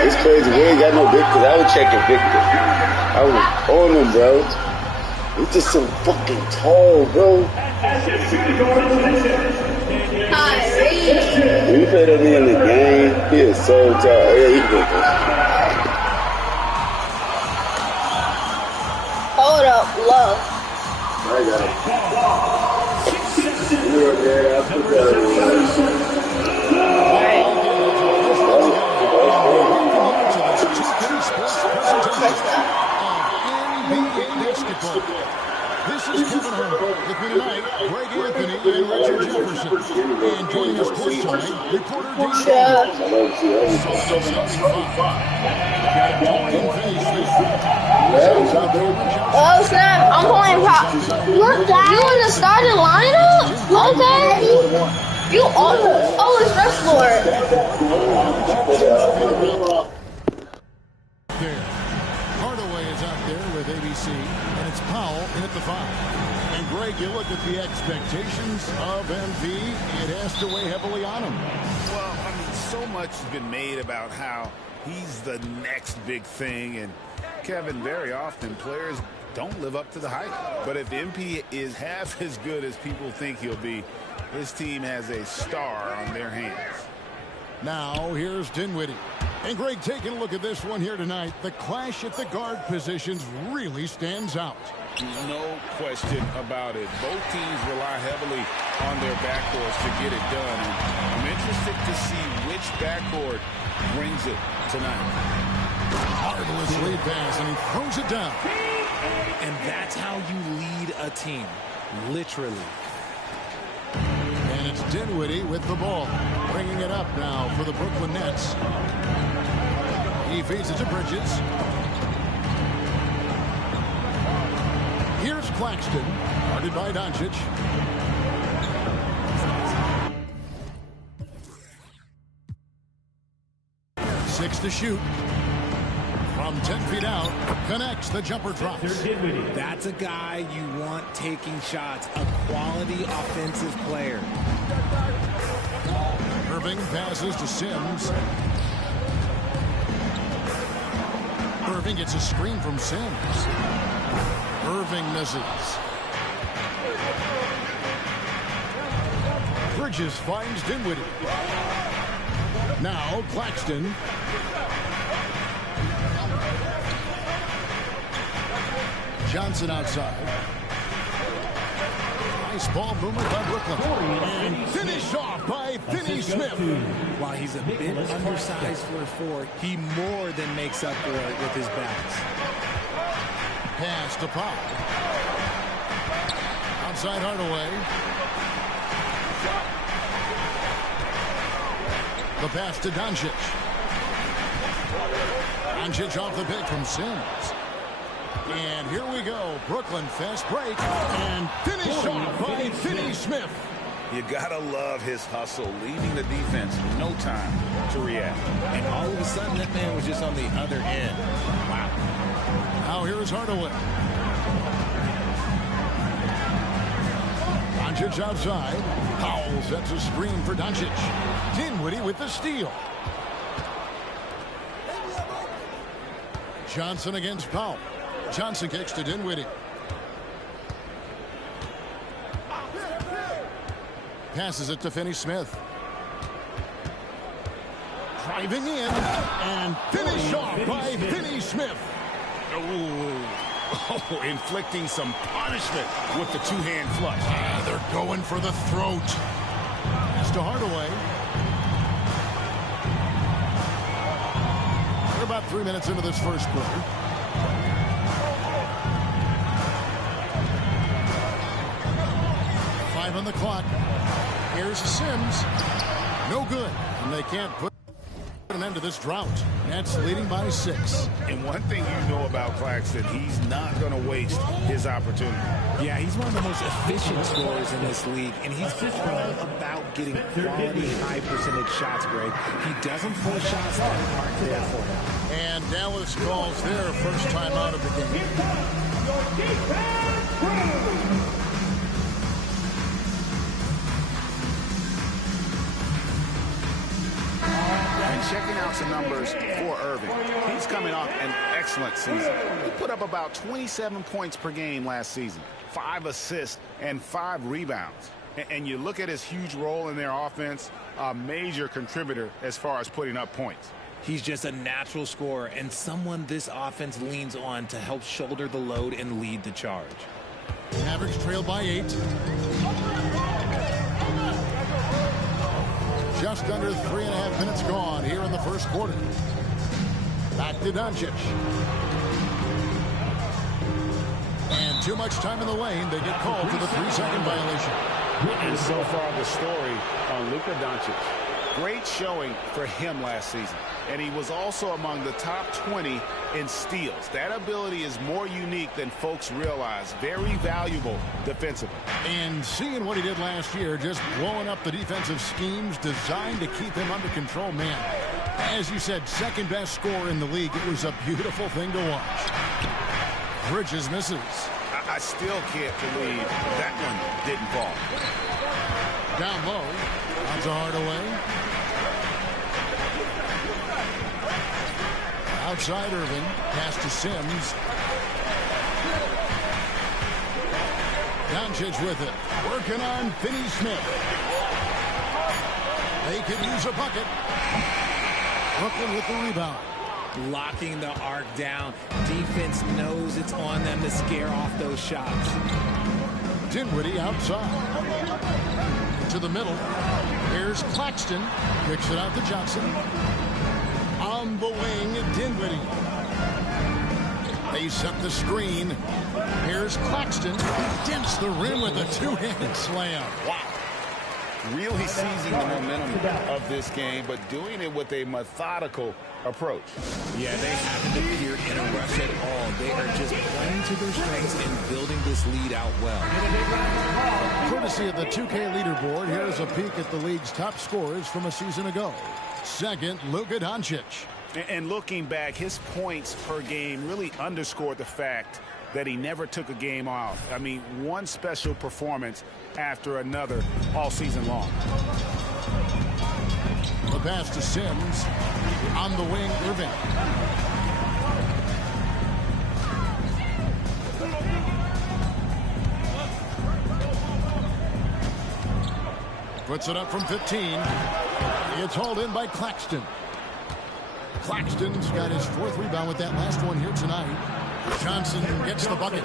It's crazy. We ain't got no Victor. I was checking Victor. I was on him, bro. He's just so fucking tall, bro. When you play that in the game, he is so tall. Yeah, he good. Hold up, love. I got it. You're there. I put that This is Kevin Hart. With me tonight, Greg Anthony and Richard Jefferson. And joining us courtside, reporter Dean Oh snap! I'm playing pop. Look, you in the starting lineup? Okay. You always rush for it. Hardaway is out there with ABC, and it's Powell in at the 5. And Greg, you look at the expectations of MV, it has to weigh heavily on him. Well, I mean, so much has been made about how he's the next big thing, and Kevin, very often players don't live up to the hype. But if MP is half as good as people think he'll be, his team has a star on their hands. Now here's Dinwiddie. And Greg, taking a look at this one here tonight, the clash at the guard positions really stands out. No question about it. Both teams rely heavily on their backcourts to get it done. And I'm interested to see which backcourt brings it tonight. Marvelous lead pass, and he throws it down. And that's how you lead a team, literally. And it's Dinwiddie with the ball, bringing it up now for the Brooklyn Nets. He feeds it to Bridges. Here's Claxton, guarded by Doncic. Six to shoot. From 10 feet out, connects, the jumper drops. That's a guy you want taking shots, a quality offensive player. Irving passes to Sims. Irving gets a screen from Sims. Irving misses. Bridges finds Dinwiddie. Now Claxton. Johnson outside. Nice ball movement by Brooklyn. And finish off by Finney-Smith. While he's a bit undersized for a 4, he more than makes up for it with his balance. Pass to Pop. Outside Hardaway. The pass to Doncic. Doncic off the pick from Sims. And here we go. Brooklyn fast break. And finish off by Finney-Smith. You gotta love his hustle, leaving the defense no time to react. And all of a sudden, that man was just on the other end. Wow. Now here's Hardaway. Doncic outside. Powell sets a screen for Doncic. Dinwiddie with the steal. Johnson against Powell. Johnson kicks to Dinwiddie. Passes it to Finney-Smith. Driving in and finish off by Finney-Smith. Oh, inflicting some punishment with the two-hand flush. They're going for the throat. Pass to Hardaway. We're about 3 minutes into this first quarter. On the clock. Here's Sims. No good. And they can't put an end to this drought. Nets leading by 6. And one thing you know about Claxton, he's not going to waste his opportunity. Yeah, he's one of the most efficient scorers in this league, and he's just all about getting quality, high percentage shots, Greg. He doesn't pull shots that aren't there for him. And Dallas calls their first time out of the game. checking out some numbers for Irving. He's coming off an excellent season. He put up about 27 points per game last season, 5 assists and 5 rebounds. And you look at his huge role in their offense, a major contributor as far as putting up points. He's just a natural scorer and someone this offense leans on to help shoulder the load and lead the charge. Mavericks trail by 8. Just under 3.5 minutes gone here in the first quarter. Back to Doncic. And too much time in the lane. They get called for the 3-second violation. And so far the story on Luka Doncic. Great showing for him last season. And he was also among the top 20 in steals. That ability is more unique than folks realize. Very valuable defensively. And seeing what he did last year, just blowing up the defensive schemes designed to keep him under control, man. As you said, second best scorer in the league. It was a beautiful thing to watch. Bridges misses. I still can't believe that one didn't fall. Down low. That's a Hardaway. Outside Irving. Pass to Sims. Doncic with it. Working on Finney-Smith. They could use a bucket. Brooklyn with the rebound. Locking the arc down. Defense knows it's on them to scare off those shots. Dinwiddie outside. To the middle. Here's Claxton. Kicks it out to Johnson. On the wing, Dinwiddie. They set the screen. Here's Claxton. Dents the rim with a two-handed slam. Wow. Really seizing the momentum of this game, but doing it with a methodical approach. Yeah, they haven't appeared in a rush at all. They are just playing to their strengths and building this lead out well. Courtesy of the 2K leaderboard, here's a peek at the league's top scorers from a season ago. Second, Luka Doncic. And looking back, his points per game really underscored the fact that he never took a game off. I mean, one special performance after another all season long. The pass to Sims. On the wing, Irving. Puts it up from 15. It's hauled in by Claxton. Claxton's got his 4th rebound with that last one here tonight. Johnson gets the bucket.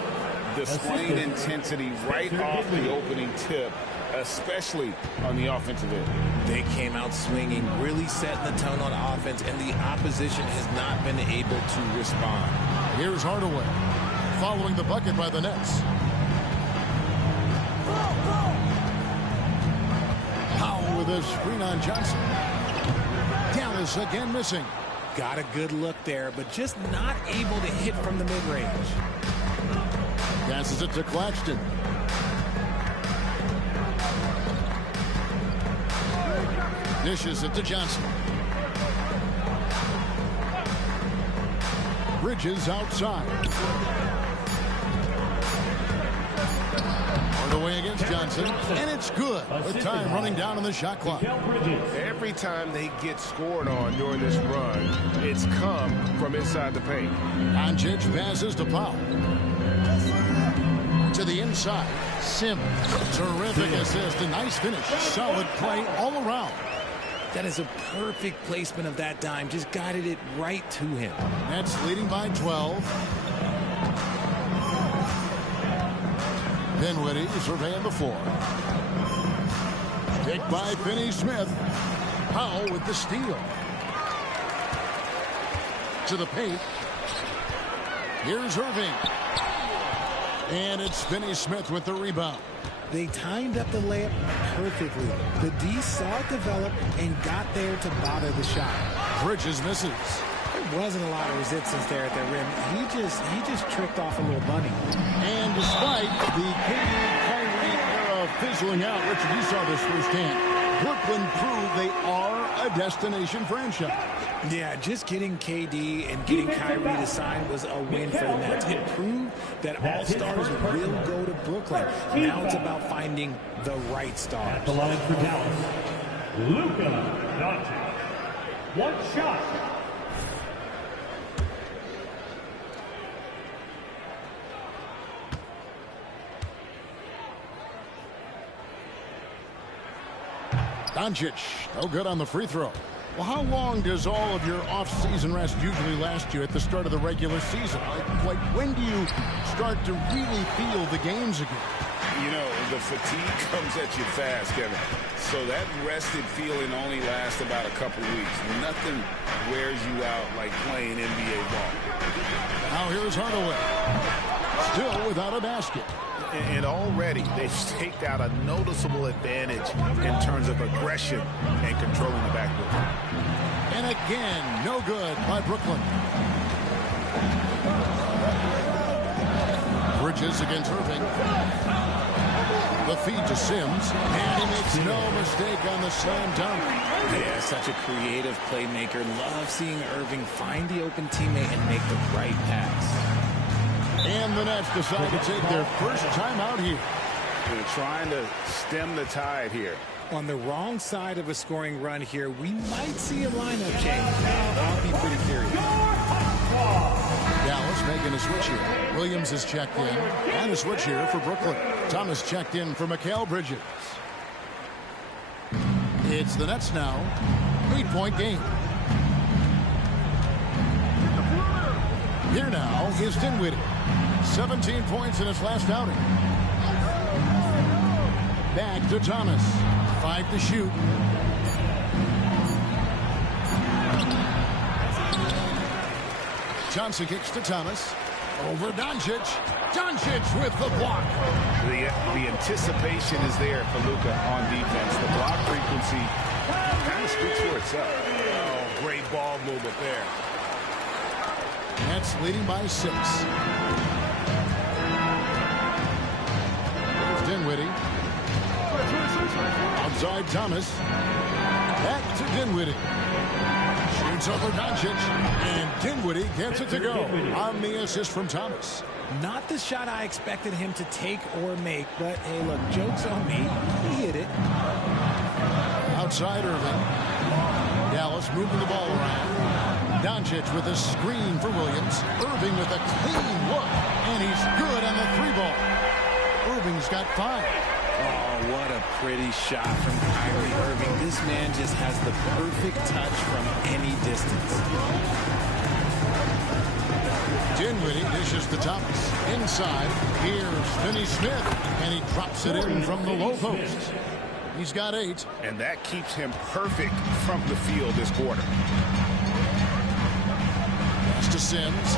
Displaying intensity right off the opening tip, especially on the offensive end. They came out swinging, really setting the tone on offense, and the opposition has not been able to respond. Here's Hardaway, following the bucket by the Nets. Powell with a screen on Johnson. Dallas again missing. Got a good look there, but just not able to hit from the mid-range. Passes it to Claxton. Dishes it to Johnson. Bridges outside. Hardaway against Johnson, and it's good with time running down on the shot clock. Every time they get scored on during this run, it's come from inside the paint. Doncic passes to Powell. To the inside, Sims. Terrific assist, a nice finish. Solid play all around. That is a perfect placement of that dime. Just guided it right to him. Nets leading by 12. Dinwiddie surveying the floor. Picked by Finney-Smith. Powell with the steal. To the paint. Here's Irving. And it's Finney-Smith with the rebound. They timed up the layup perfectly. The D saw it develop and got there to bother the shot. Bridges misses. There wasn't a lot of resistance there at the rim. He just tricked off a little bunny. And despite the KD-Kyrie era fizzling out, Richard, you saw this firsthand. Brooklyn proved they are a destination franchise. Yeah, just getting KD and getting Kyrie to sign was a win for the Nets. It proved that all stars will go to Brooklyn. Now it's about finding the right stars. The line for Dallas, Luka Doncic. One shot. Doncic, no good on the free throw. Well, how long does all of your off-season rest usually last you at the start of the regular season? Like when do you start to really feel the games again? You know, the fatigue comes at you fast, Kevin. So that rested feeling only lasts about a couple weeks. Nothing wears you out like playing NBA ball. Now here's Hardaway. Still without a basket. And already they've staked out a noticeable advantage in terms of aggression and controlling the backcourt. And again, no good by Brooklyn. Bridges against Irving. The feed to Sims, and he makes no mistake on the slam dunk. Yeah, such a creative playmaker. Love seeing Irving find the open teammate and make the right pass. And the Nets decide to take their first time out here. They're trying to stem the tide here. On the wrong side of a scoring run here, we might see a lineup change. I'll be pretty curious. Dallas making a switch here. Williams is checked in. And a switch here for Brooklyn. Thomas checked in for Mikal Bridges. It's the Nets now. 8-point game. Here now is Dinwiddie. 17 points in his last outing. Back to Thomas. 5 to shoot. Johnson kicks to Thomas. Over Doncic. Doncic with the block. The anticipation is there for Luka on defense. The block frequency kind of speaks for itself. Oh, great ball movement there. Nets leading by 6. There's Dinwiddie. Outside Thomas. Back to Dinwiddie. Shoots over Doncic. And Dinwiddie gets it to go on the assist from Thomas. Not the shot I expected him to take or make, but hey, look, joke's on me. He hit it. Outside Irving. Dallas moving the ball around. Doncic with a screen for Williams. Irving with a clean look. And he's good on the 3-ball. Irving's got 5. Oh, what a pretty shot from Kyrie Irving. This man just has the perfect touch from any distance. Dinwiddie dishes to Thomas. Inside, here's Finney-Smith. And he drops it in from the low post. He's got 8. And that keeps him perfect from the field this quarter. Pass to Sims.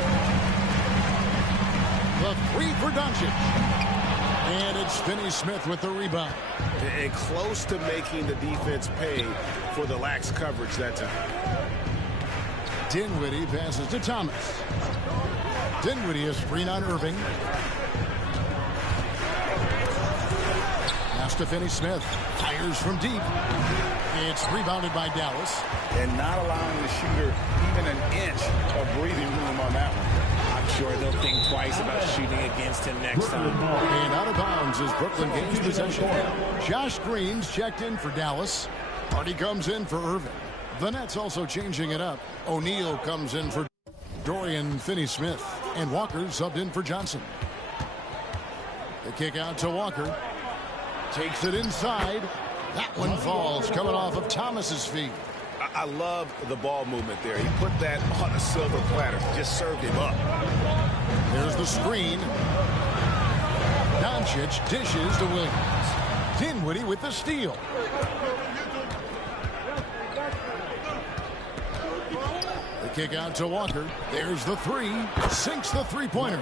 The 3 for Doncic. And it's Finney-Smith with the rebound. And close to making the defense pay for the lax coverage that time. Dinwiddie passes to Thomas. Dinwiddie is screen on Irving. Pass to Finney-Smith. Fires from deep. It's rebounded by Dallas. And not allowing the shooter even an inch of breathing room on that one. I'm sure they'll think twice about shooting against him next time. And out of bounds as Brooklyn gains possession. Josh Green's checked in for Dallas. Hardy comes in for Irving. The Nets also changing it up. O'Neal comes in for Dorian Finney-Smith. And Walker subbed in for Johnson. The kick out to Walker. Takes it inside. That one falls coming off of Thomas's feet. I love the ball movement there. He put that on a silver platter. Just served him up. There's the screen. Doncic dishes to Williams. Dinwiddie with the steal. The kick out to Walker. There's the 3. Sinks the 3-pointer.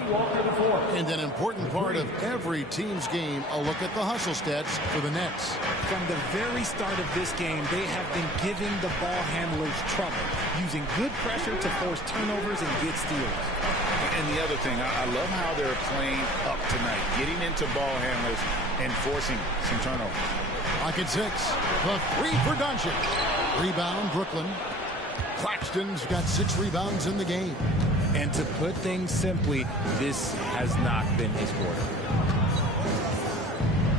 And an important part of every team's game, a look at the hustle stats for the Nets. From the very start of this game, they have been giving the ball handlers trouble, using good pressure to force turnovers and get steals. And the other thing, I love how they're playing up tonight, getting into ball handlers and forcing some turnovers. Lock at 6. The 3 for Doncic. Rebound, Brooklyn. Claxton's got 6 rebounds in the game. And to put things simply, this has not been his quarter.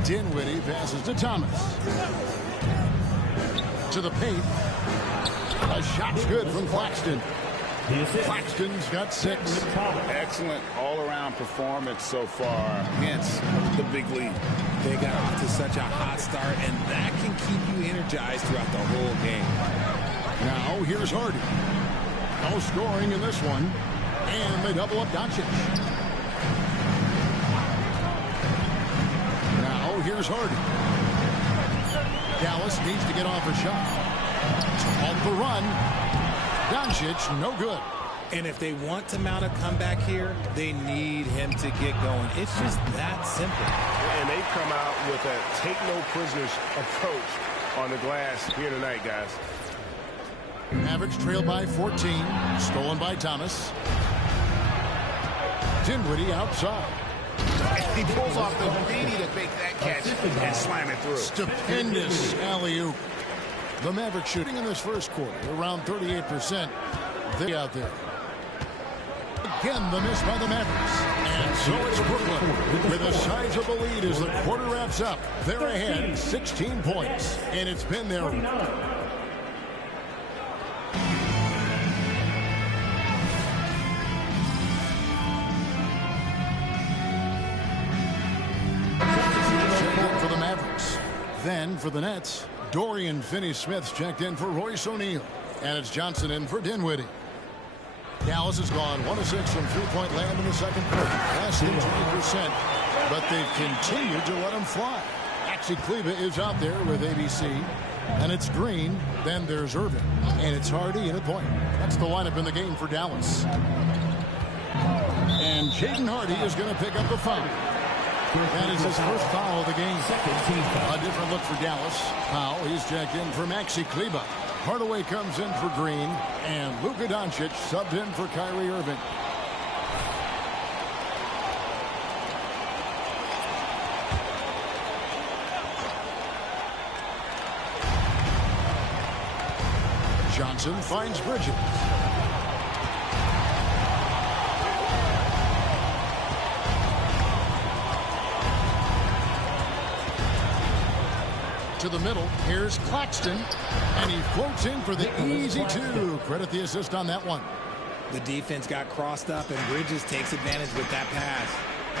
Dinwiddie passes to Thomas. To the paint. A shot's good from Claxton. Claxton's got 6. Excellent all-around performance so far against the big lead. They got off to such a hot start, and that can keep you energized throughout the whole game. Now here's Hardy. No scoring in this one. And they double up Doncic. Now here's Hardy. Dallas needs to get off a shot. To halt the run. Doncic, no good. And if they want to mount a comeback here, they need him to get going. It's just that simple. And they've come out with a take-no-prisoners approach on the glass here tonight, guys. Mavericks trail by 14. Stolen by Thomas. Dinwiddie outside. He pulls off the Houdini to make that catch and slam it through. Stupendous alley-oop. The Mavericks shooting in this first quarter, around 38%. They out there. Again, the miss by the Mavericks. And so it's Brooklyn with a sizable lead as the quarter wraps up. They're ahead, 16 points. And it's been their... for the Mavericks. Then for the Nets, Dorian Finney-Smith's checked in for Royce O'Neal. And it's Johnson in for Dinwiddie. Dallas has gone 1 of 6 from three-point land in the second quarter. Less than 20%. But they've continued to let them fly. Maxi Kleber is out there with ABC. And it's Green. Then there's Irving. And it's Hardy in a point. That's the lineup in the game for Dallas. And Jaden Hardy is going to pick up the foul. That is his first foul of the game. A different look for Dallas. Powell, he's checked in for Maxi Kleber. Hardaway comes in for Green. And Luka Doncic subbed in for Kyrie Irving. Johnson finds Bridges. To the middle, here's Claxton, and he floats in for the easy 2. Credit the assist on that one. The defense got crossed up, and Bridges takes advantage with that pass.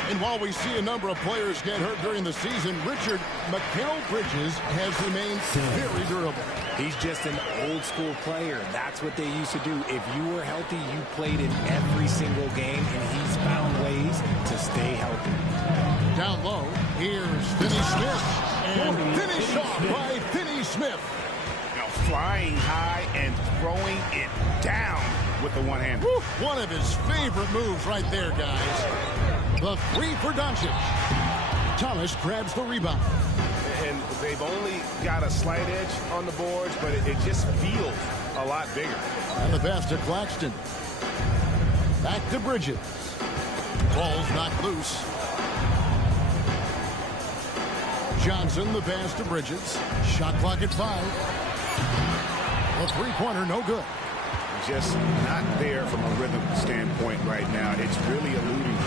And while we see a number of players get hurt during the season, Richard Mikal Bridges has remained very durable. He's just an old-school player. That's what they used to do. If you were healthy, you played in every single game, and he's found ways to stay healthy. Down low, here's Finney-Smith. And finished off by Finney-Smith. Now flying high and throwing it down with the one hand. One of his favorite moves right there, guys. The 3 for Doncic. Thomas grabs the rebound. And they've only got a slight edge on the boards, but it just feels a lot bigger. And the pass to Claxton. Back to Bridges. Ball's knocked loose. Johnson, the pass to Bridges. Shot clock at 5. The three-pointer, no good. Just not there from a rhythm standpoint right now. It's really eluding.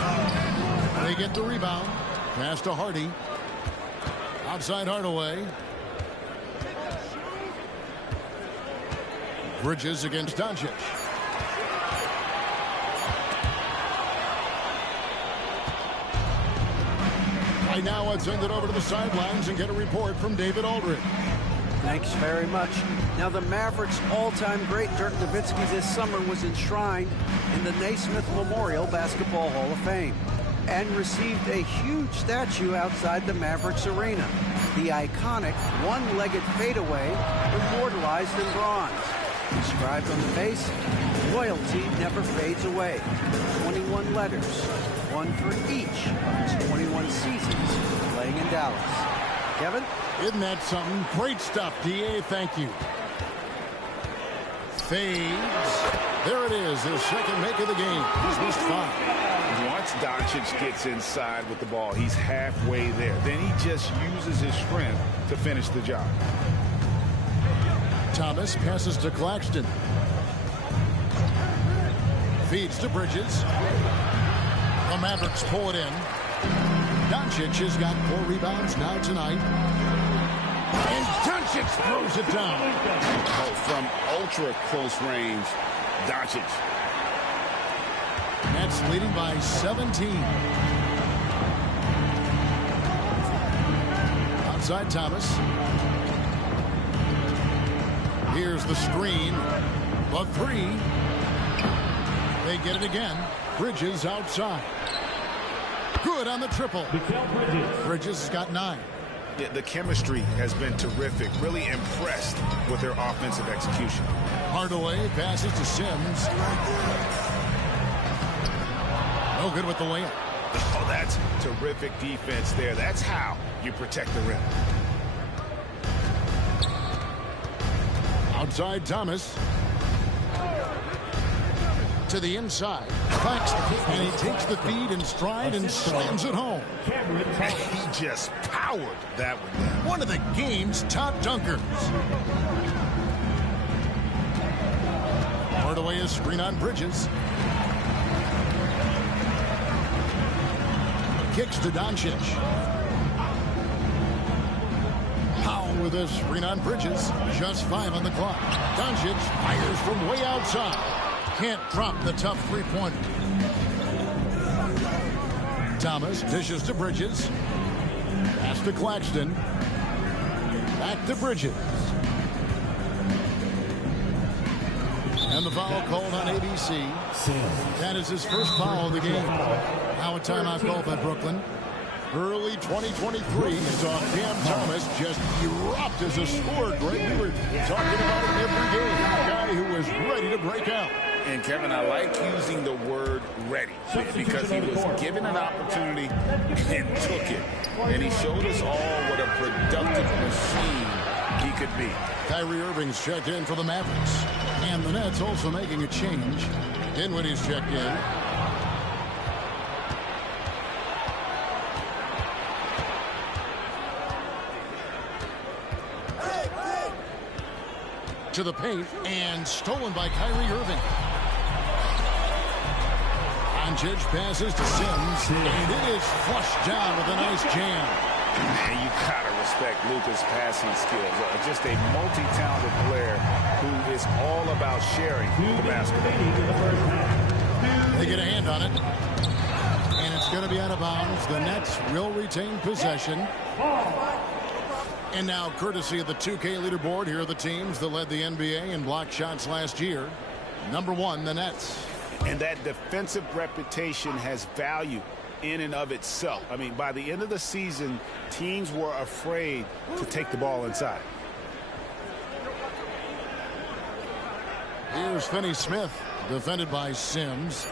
They get the rebound. Pass to Hardy. Outside Hardaway. Bridges against Doncic. Right now, let's send it over to the sidelines and get a report from David Aldridge. Thanks very much. Now, the Mavericks' all-time great Dirk Nowitzki this summer was enshrined in the Naismith Memorial Basketball Hall of Fame and received a huge statue outside the Mavericks arena. The iconic one-legged fadeaway immortalized in bronze. Inscribed on the base, loyalty never fades away. 21 letters, one for each of his 21 seasons playing in Dallas. Kevin? Isn't that something? Great stuff, D.A. Thank you. Fades. There it is, his second make of the game. He's missed 5. Once Doncic gets inside with the ball, he's halfway there. Then he just uses his strength to finish the job. Thomas passes to Claxton. Feeds to Bridges. The Mavericks pull it in. Doncic has got 4 rebounds now tonight. And Doncic throws it down. Oh, from ultra close range, Doncic. Nets leading by 17. Outside Thomas. Here's the screen. The three. They get it again. Bridges outside. Good on the triple. Bridges has got 9. The chemistry has been terrific. Really impressed with their offensive execution. Hardaway passes to Sims. No good with the layup. Oh, that's terrific defense there. That's how you protect the rim. Outside Thomas. To the inside. Claxton. And he takes the feed in stride and slams it home. He just powered that one down. One of the game's top dunkers. Hardaway is screen on Bridges. Kicks to Doncic. Powell with a screen on Bridges. Just 5 on the clock. Doncic fires from way outside. Can't drop the tough three-pointer. Thomas dishes to Bridges. Pass to Claxton. Back to Bridges. And the foul called on ABC. That is his first foul of the game. Now a timeout call by Brooklyn. Early 2023, you saw Cam Thomas just erupt as a scorer, Greg. We were talking about him every game. A guy who was ready to break out. And, Kevin, I like using the word ready because he was given an opportunity and took it. And he showed us all what a productive machine he could be. Kyrie Irving's checked in for the Mavericks. And the Nets also making a change. Dinwiddie's checked in. To the paint and stolen by Kyrie Irving. Doncic passes to Sims, and it is flushed down with a nice jam. Man, you gotta respect Luka's passing skills. Just a multi-talented player who is all about sharing the basketball. They get a hand on it, and it's going to be out of bounds. The Nets will retain possession. And now, courtesy of the 2K leaderboard, here are the teams that led the NBA in block shots last year. Number 1, the Nets. And that defensive reputation has value in and of itself. I mean, by the end of the season, teams were afraid to take the ball inside. Here's Finney-Smith, defended by Sims.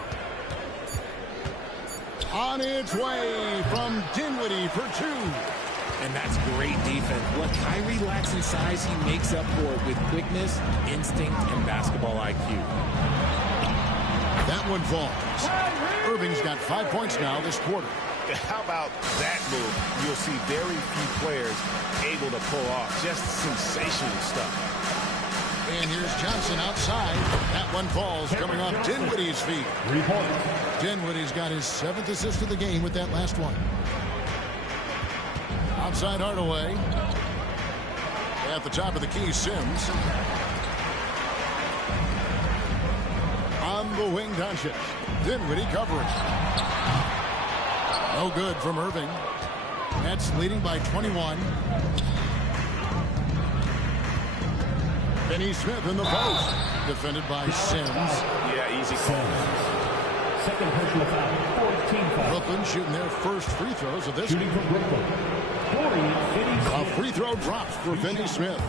On its way from Dinwiddie for 2. And that's great defense. What Kyrie lacks in size, he makes up for it with quickness, instinct, and basketball IQ. That one falls. Irving's got 5 points now this quarter. How about that move? You'll see very few players able to pull off just sensational stuff. And here's Johnson outside. That one falls, coming off Dinwiddie's feet. 3 points. Dinwiddie's got his 7th assist of the game with that last one. Outside Hardaway. At the top of the key, Sims. On the wing, Doncic. Dinwiddie covering. No good from Irving. Nets leading by 21. Finney-Smith in the post. Defended by Sims. Yeah, easy call. Second personal foul. 14 foul. Brooklyn shooting their first free throws of this Shooting game. from Brooklyn. A free throw drops for Finney-Smith.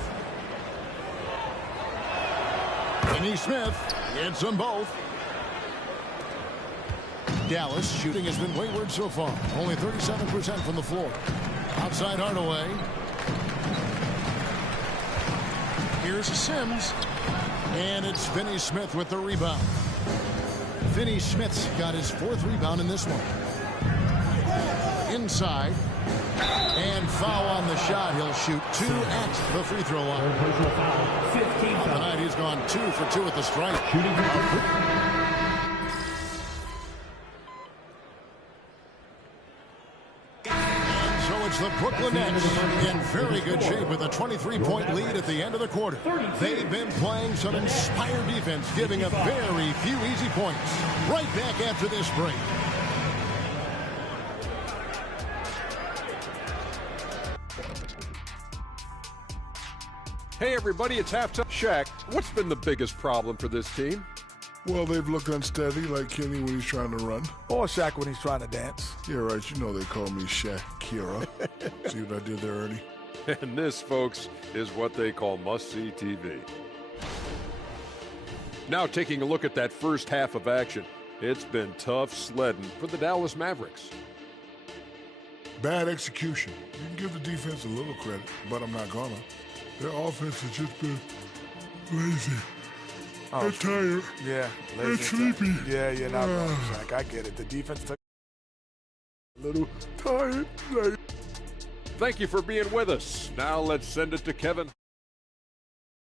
Finney-Smith gets them both. Dallas shooting has been wayward so far. Only 37% from the floor. Outside Hardaway. Here's Sims. And it's Finney-Smith with the rebound. Finney-Smith's got his 4th rebound in this one. Inside. And foul on the shot. He'll shoot 2 at the free throw line. Personal foul. 15 On the foul. night, he's gone 2 for 2 at the strike. Shooting from Brooklyn. And so it's the Brooklyn Nets in very good shape with a a 23-point lead at the end of the quarter. They've been playing some inspired defense, giving up very few easy points. Right back after this break. Hey everybody, it's halftime. Shaq, what's been the biggest problem for this team? Well, they've looked unsteady, like Kenny when he's trying to run. Or Shaq when he's trying to dance. Yeah, right. You know they call me Shaq-Kira. See what I did there, Ernie? And this, folks, is what they call must-see TV. Now taking a look at that first half of action. It's been tough sledding for the Dallas Mavericks. Bad execution. You can give the defense a little credit, but I'm not gonna. Their offense has just been lazy. Oh, they're tired. Yeah, they're sleepy. Yeah, you're not wrong, Shaq. I get it. The defense took a little tired. Thank you for being with us. Now let's send it to Kevin.